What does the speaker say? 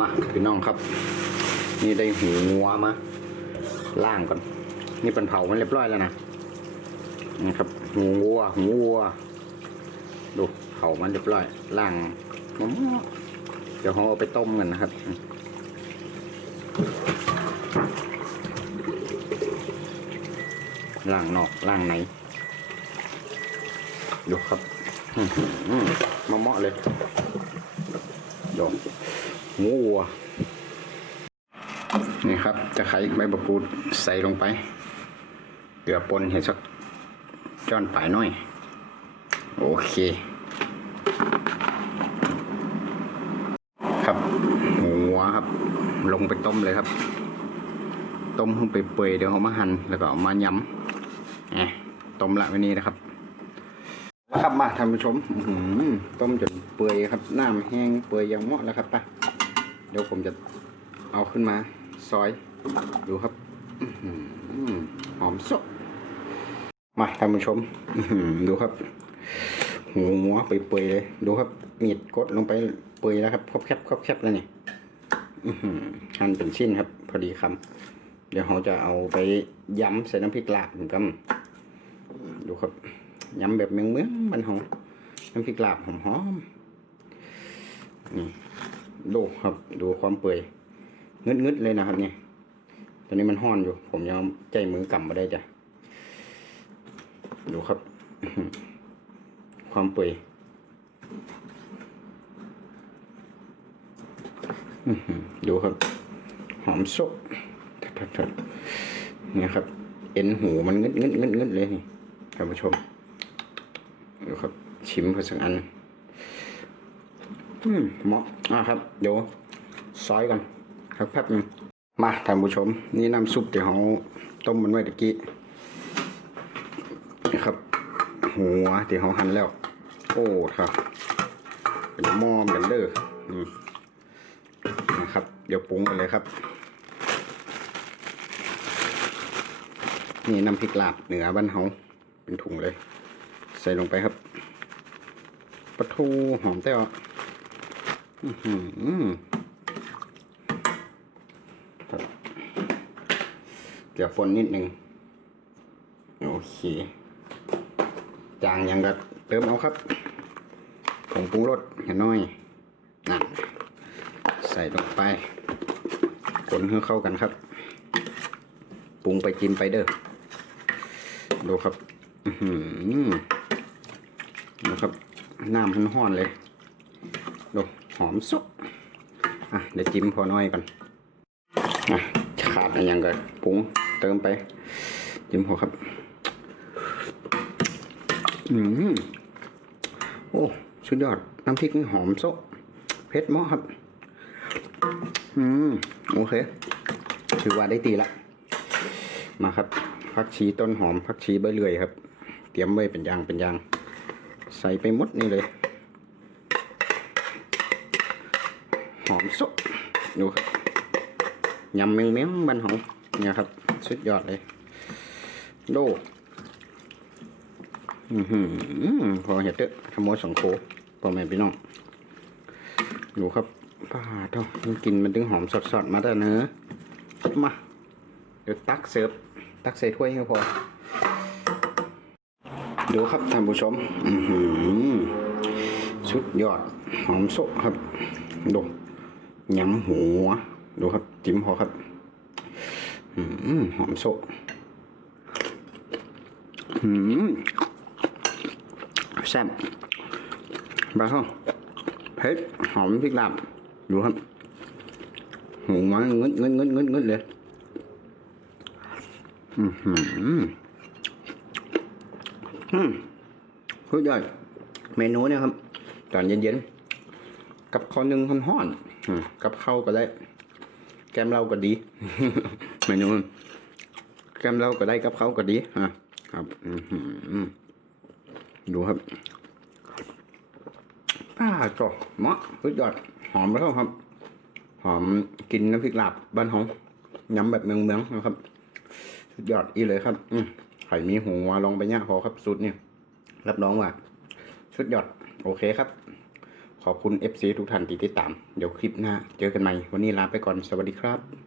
มาพี่น้องครับ นี่ได้หูงัวมาล่างก่อน นี่เป็นเผามันเรียบร้อยแล้วนะนี่ครับหูวัวหูวัวดูเผามันเรียบร้อยล่างมะม่วงเดี๋ยวเขาเอาไปต้มกันนะครับล่างนอกล่างในดูครับอื้อหือมะม่วงเลยดอก หูวัว นี่ครับจะไคร้ใบมะกรูดใส่ลงไป เกลือป่นเห็นสักจ้อนปลายน้อย โอเค ครับหัวครับ ลงไปต้มเลยครับ ต้มให้ไปเปื่อยเดี๋ยวเขามาหั่นแล้วก็เอามาย้ำแหมต้มละว้นี้นะครับครับมาท่านผู้ชมต้มจนเปื่อยครับน้ำแห้งเปื่อยอย่างเหมาะแล้วครับไป เดี๋ยวผมจะเอาขึ้นมา ซอย ดูครับอหอมสดมาท่านผู้ชมดูครับหูหัวเปื่อยๆเลย ดูครับมีดกดลงไปเปื่อยแล้วครับครบแคบครบแคบแล้วนี่หั่นเป็นชิ้นครับ พอดีคำเดี๋ยวเราจะเอาไปยำใส่น้ำพริกลาบเหมือนกันดูครับยำแบบเมืองเมืองมันหอมน้ำพริกลาบหอมๆนี่ ดูครับ ดูความเปื่อยงึดงึดๆเลยนะครับ เนี่ย ตอนนี้มันห้อนอยู่ ผมยังใจมือกำมาได้จ้ะ ดูครับ ความเปื่อยดูครับ หอมสุกทัดๆเนี่ยครับ เอ็นหูมันงึดงึดงึดงึดเลยนี่ท่านผู้ชม ดูครับ ชิมเพื่อสักอัน อืมเหมาะอะครับ เดี๋ยวซอยกันครับแป๊บหนึงมาท่านผู้ชม นี่น้ำซุปที่เขาต้มมันไว้ตะกี้นี่ครับ หัวที่เขาหั่นแล้ว โอ้ครับ เป็นหม้อมกันเด้อนี่นะครับ เดี๋ยวปรุงกันเลยครับ นี่น้ำพริกลาบเหนือบ้านเฮาเป็นถุงเลย ใส่ลงไปครับปลาทูหอมแต่ว่า เดี๋ยวฝนนิดหนึ่งโอเค จางยังก็เติมเอาครับผงปรุงรสเห็นน้อยนั่นใส่ลงไปคนให้เข้ากันครับปรุงไปกินไปเด้อดูครับอือหือดูครับน้ำมันห้อนเลยดู หอมสุกอะเดี๋ยวจิ้มพอน้อยก่อนอะขาดอะไรยังก็ปรุงเติมไป จิ้มหัวครับ อืมโอ้สุดยอด น้ำพริกนี่หอมโซะเผ็ดเหมาะครับ อืมโอเคถือว่าได้ตีละ มาครับผักชีต้นหอมผักชีใบเลื่อยครับ เตรียมไว้เป็นยางเป็นยาง ใส่ไปหมดนี่เลย หอมสุกดูครับยำเมียงเมียงบ้านของเนี่ยครับ สุดยอดเลยดอือหือพอเห็ดเตอะขโมยสังโคพ่อแม่พี่น้องดูครับป้าเท่ากินมันถึงหอมสดๆมาแต่เนื้อมาเดี๋ยวตักเสิร์ฟตักใส่ถ้วยให้พอดูครับท่านผู้ชม อือหือสุดยอดหอมสุกครับดู ยำหัว ดูครับ จิ้มพอครับ อืมหอมโซอืมแซ่บบ้าเขาเผ็ดหอมพริกลาบดูครับหูมันงึดงึดงึดงึดงึดเลยอืมอืมอืมสุดยอดเมนูเนี่ยครับ ตอนเย็นๆ กับข้าวนึ่งห้อนๆอืม กับข้าวก็ได้ แกมเราก็ดีเมนูแกมเราก็ได้กับเขาก็ดีอะครับอือหือดูครับป้าก็เหมาะสุดยอดหอมแล้วครับ หอมกินน้ำพริกลาบบ้านหองยำแบบเมืองเมืองๆนะครับ สุดยอดอีเลยครับ อืมไข่มีหัวลองไปย่างพอครับสุดเนี่ยรับรองว่า สุดยอด โอเคครับ ขอบคุณ FC ทุกท่านที่ติดตาม เดี๋ยวคลิปหน้า เจอกันใหม่ วันนี้ลาไปก่อน สวัสดีครับ